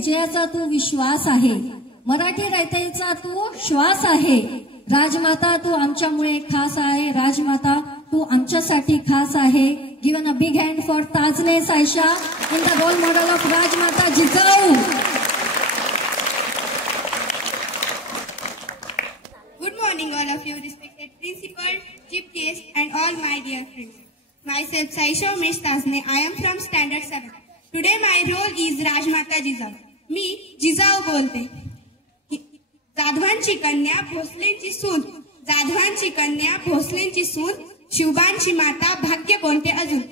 विजयाचा तू विश्वास आहे, मराठी रयतेचा तू श्वास आहे। राजमाता तू आमच्यामुळे खास आहे, राजमाता तू आमच्यासाठी खास आहे। Given a big hand for ताजनेस Ayesha in the role model of Rajmata Jijau. Good morning all of you respected principal, chief guest and all my dear friends. Myself Saisha Umesh Tasne. I am from standard 7. Today my role is Rajmata Jizau. मी जिजाऊ बोलते। जाधवांची कन्या भोसलेंची सून, जाधवांची कन्या भोसलेंची सून, शिवबांची माता भाग्य कोणते अजून।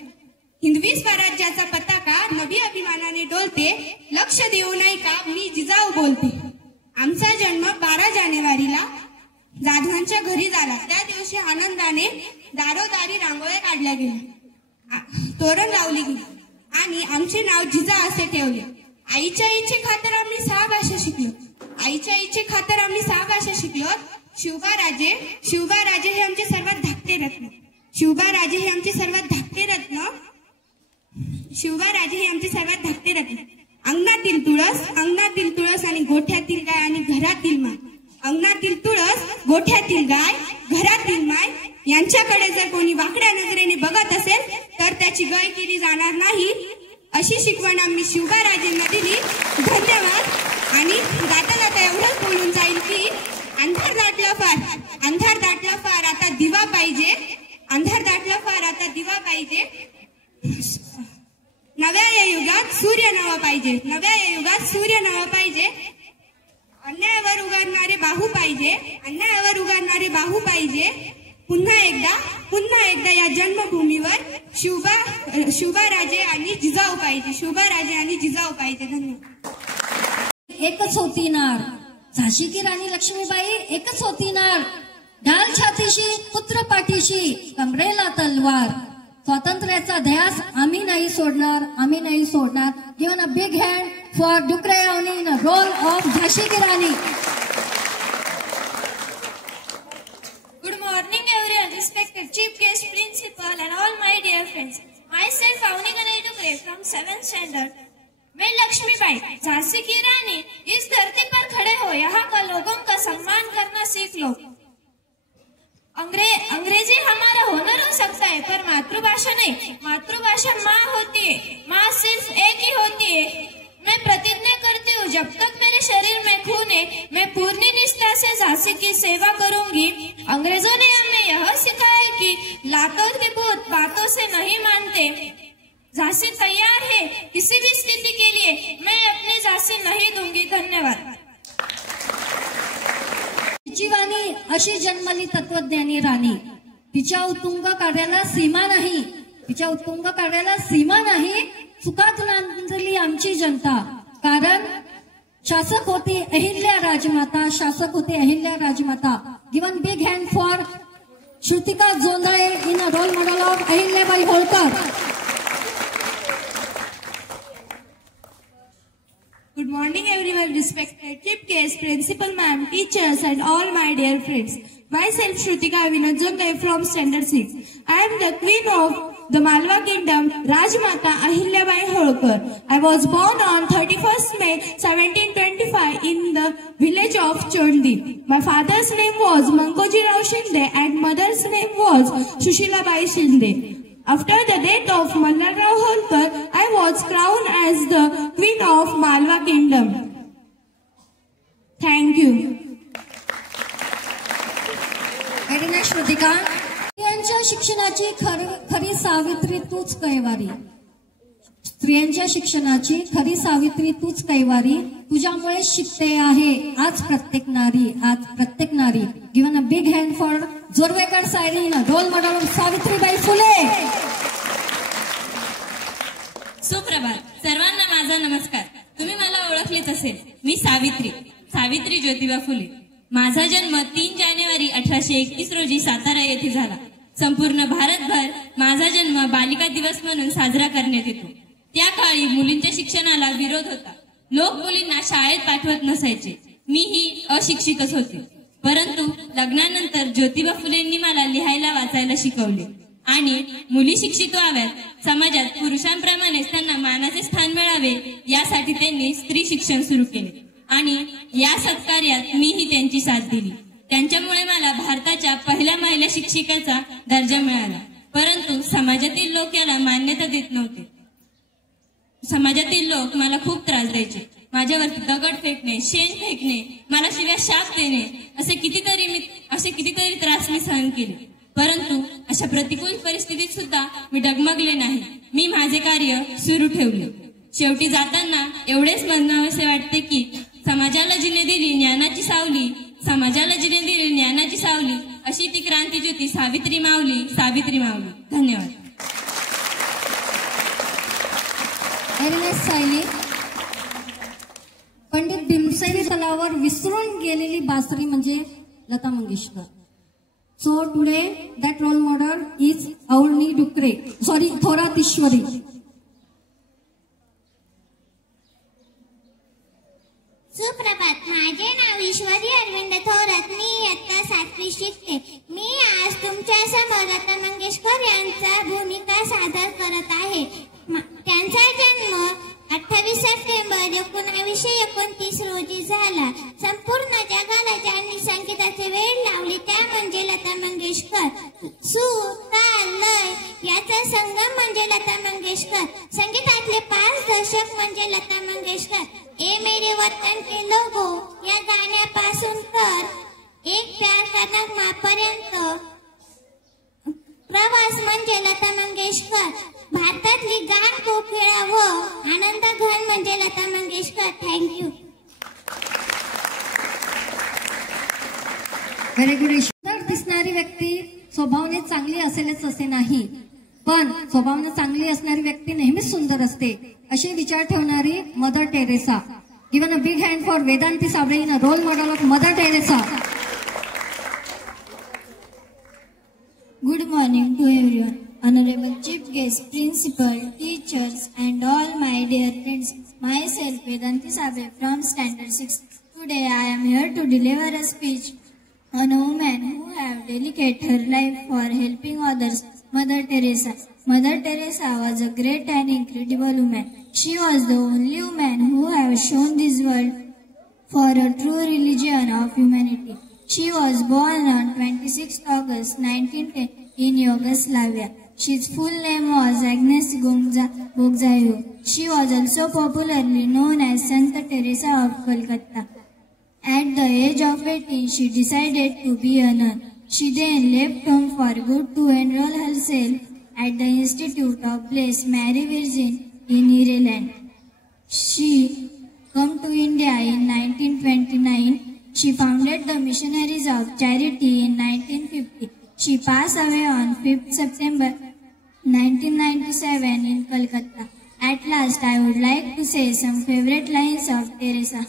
हिंदवी स्वराज्याचा पताका नवी अभिमानाने डोलते, लक्ष देऊ नाही का मी जिजाऊ बोलते। आमचा जन्म 12 जानेवारीला जाधवांच्या घरी झाला। त्या दिवशी आनंदाने दारोदारी रांगोळ्या काढल्या गेल्या, तोरण लावली गेली आणि आमचे नाव जिजा असे ठेवले। आईच्या इच्छे खातर आम्ही 6 भाषा शिकलो, आईच्या इच्छे खातर आम्ही 6 भाषा शिकलो। शिवबाराजे हे आमचे सर्वात धाकटे रत्न, शिवबाराजे हे आमचे सर्वात धाकटे रत्न, शिवबाराजे हे आमचे सर्वात धाकटे रत्न। अंगणातील तुळस आणि गोठ्यातील गाय आणि घरातील माय, अंगणातील तुळस, गोठ्यातील गाय, घरातील माय यांच्याकडे जर कोणी वाकड्या नजरेने बघत असेल तर त्याची गय केली जाणार नाही, अशी शिकवण आम्ही शिवबाराजेंना दिली। धन्यवाद। आणि जाता जाता एवढंच बोलून जाईल की अंधार दाटला फार आता दिवा पाहिजे, अंधार दाटला फार आता दिवा पाहिजे। नव्या युगात सूर्य नवा पाहिजे, नव्या युगात सूर्य नवा पाहिजे। अन्यायावर उगारणारे बाहू पाहिजे, अन्यायावर उगारणारे बाहू पाहिजे। पुन्हा एकदा या जन्मभूमीवर शिवबाराजे आणि जिजाऊ पाहिजे, शिवबाराजे आणि जिजाऊ पाहिजे। धन्यवाद। एकच होती नार, झाशी की राणी लक्ष्मीबाई एकच होती नार। ढाल छातीशी, पुत्र पाठीशी, कमरेला तलवार। स्वातंत्र्याचा ध्यास आम्ही नाही सोडणार, आम्ही नाही सोडणार। Given a big hand for Dukare Avani in a role of झाशी की राणी। Good morning everyone, respected chief guest, principal and all my dear friends. Myself Avni Ganesh Dukre from 7th standard. मैं लक्ष्मीबाई झांसी की रानी इस धरती पर खड़े हो, यहाँ का लोगों का सम्मान करना सीख लो। अंग्रेजी हमारा हुनर हो सकता है पर मातृभाषा नहीं, मातृभाषा माँ होती है, माँ सिर्फ एक ही होती है। मैं प्रतिज्ञा करती हूँ जब तक मेरे शरीर में खून है मैं पूर्ण निष्ठा से झांसी की सेवा करूंगी। अंग्रेजों ने हमें यह सिखाया कि लातों के भूत बातों से नहीं मानते। झांसी तैयार है किसी भी स्थिति के लिए, मैं अपनी झांसी नहीं दूंगी। धन्यवाद। जीवानी अशी जन्मली तत्वज्ञानी राणी, तिच्या उत्तुंग कार्याला सीमा नाही, तिच्या उत्तुंग कार्याला सीमा नाही। चुकात नांदली आमची जनता, कारण शासक होती अहिल्या राजमाता, शासक होते Ahilya Rajmata. Given big hand for Shrutika Jondhale in a role model of Ahilyabai Holkar. Good morning everyone, respected chief guest, principal ma'am, teachers and all my dear friends. Myself Shrutika Vinod Zongai from standard 6. I am the queen of the Malwa kingdom, Rajmata Ahilyabai Holkar. I was born on 31st May 1725 in the village of Chondi. My father's name was Mankoji Rao Shinde and mother's name was Shushila Bai Shinde. After the death of Mallarao Holkar, I was was crowned as the Queen of Malwa Kingdom. Thank you. Very nice, Shrutika. स्त्रियांच्या शिक्षणाची खरी सावित्री तूच कैवारी. स्त्रियांच्या शिक्षणाची खरी सावित्री तूच कैवारी. तुझ्यामुळे शिकते आहे आज प्रत्येक नारी. आज प्रत्येक नारी. Given a big hand for Jorwekar Sairin, role model of Savitribai Phule. सुप्रभात. सर्वांना माझा नमस्कार. तुम्ही मला ओळखलेच असेल. मी सावित्री ज्योतिबा फुले. माझा जन्म 3 जानेवारी 1831 रोजी सातारा येथे झाला. संपूर्ण भारतभर माझा जन्म बालिका दिवस म्हणून साजरा करण्यात येतो. त्या काळी मुलींच्या शिक्षणाला विरोध होता. लोक मुलींना शाळेत पाठवत नसायचे. मीही अशिक्षितच होते. परंतु लग्नानंतर ज्योतिबा फुलेंनी मला लिहायला वाचायला शिकवले आणि मुली शिक्षित व्हाव्यात, समाजात पुरुषांप्रमाणेच त्यांना मानाचे स्थान मिळावे यासाठी त्यांनी स्त्री शिक्षण सुरू केले आणि या सत्कार्यात मीही त्यांची साथ दिली. त्यांच्यामुळे मला भारताच्या पहिल्या महिला शिक्षिकेचा दर्जा मिळाला. परंतु समाजातील लोक याला मान्यता देत नव्हते. समाजातील लोक मला खूप त्रास द्यायचे. माझ्यावरती दगड फेकणे, शेण फेकणे, मला शिव्या शाप देणे असे कितीतरी त्रास मी सहन केले. परंतु अशा प्रतिकूल परिस्थितीत सुद्धा मी डगमगले नाही. मी माझे कार्य सुरू ठेवले. शेवटी जाताना एवढेच म्हणावेसे वाटते की समाजाला जिने दिली ज्ञानाची सावली, समाजाला जिने दिली ज्ञानाची सावली, अशी ती क्रांतीज्योती सावित्री माऊली. धन्यवाद. सायली. पंडित भीमसेनी तलावावर विसरून गेलेली बासरी म्हणजे Lata Mangeshkar. So today that role model is Avani Dukare, Thorat Ishwari. सुप्रभात. माझे नाव ईश्वरी अरविंद थोरात. मी इयत्ता 7वी शिकते. मी आज तुमच्या समोर लता मंगेशकर यांचा भूमिका सादर करत आहे. त्यांचा जन्म 28 सप्टेंबर 1929 रोजी झाला. संपूर्ण जगाला ज्यांनी संगीताचे वेड लावले त्या म्हणजे लता मंगेशकर. सूर, ताल, लय याचा संगम म्हणजे लता मंगेशकर. संगीतातले 5 दशक म्हणजे लता मंगेशकर. ए मेरे वतन के लोगो या गाण्यापासून तर एक प्यार का नगमा पर्यंत प्रवास म्हणजे लता मंगेशकर. भारतातली गान कोकिळा व आनंद घन म्हणजे Lata Mangeshkar. Thank you. Very good. सुंदर दिसणारी व्यक्ती स्वभावाने चांगली असेलच असे नाही, पण स्वभावाने चांगली असणारी व्यक्ती नेहमीच सुंदर असते असे विचार ठेवणारी Mother Teresa. Given a big hand for Vedanti Sable, role model of Mother Teresa. Good morning to everyone. Honorable Chief Guest, Principal, teachers and all my dear friends. Myself Vedanti Sabe from Standard 6. Today I am here to deliver a speech on a woman who have dedicated her life for helping others, Mother Teresa. Mother Teresa was a great and incredible woman. She was the only woman who have shown this world for a true religion of humanity. She was born on 26 August 1910 in Yugoslavia. His full name was Agnes Bogzayo. She was also popularly known as Santa Teresa of Calcutta. At the age of 18, she decided to be a nun. She then left home for good to enroll herself at the Institute of Blessed Mary Virgin in Ireland. She came to India in 1929. She founded the Missionaries of Charity in 1950. She passed away on 5th September 1997 in Calcutta. At last, I would like to say some favorite lines of Teresa.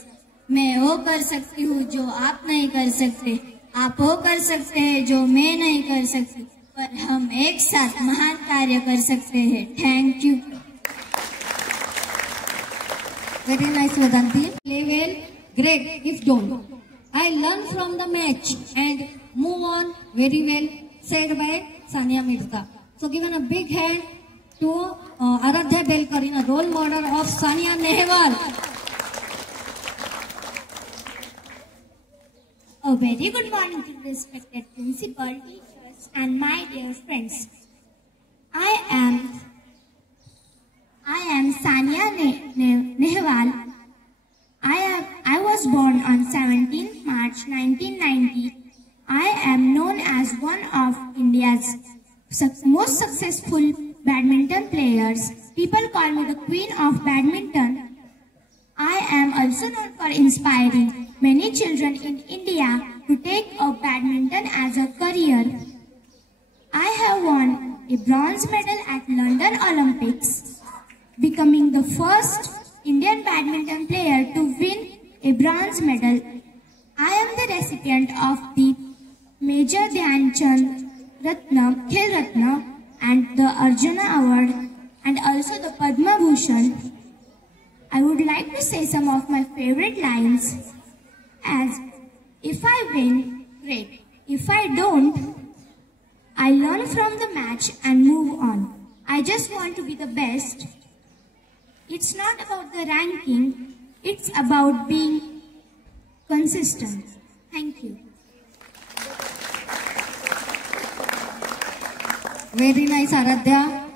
मैं वो कर सकती हूँ जो आप नहीं कर सकते, आप वो कर सकते हैं जो मैं नहीं कर सकती, पर हम एक साथ महान कार्य कर सकते हैं. Thank you. Very nice, Vedanti. Play well, great if don't. I learn from the match and move on very well, said by Sania Mirza. So given a big hand to Aradhya Belkar, a role model of Sania Nehwal. A very good morning to respected principal, teachers and my dear friends. I am Sania Nehwal. I was born on 17 March 1990. I am known as one of India's most successful badminton players. People call me the Queen of Badminton. I am also known for inspiring many children in India to take up badminton as a career. I have won a bronze medal at London Olympics, becoming the first Indian badminton player to win a bronze medal. I am the recipient of the Major Dhyan Chand Khel Ratna and the Arjuna Award and also the Padma Bhushan. I would like to say some of my favorite lines as, if I win, great. If I don't, I learn from the match and move on. I just want to be the best. It's not about the ranking, it's about being consistent. Thank you. Very nice, Aradhya.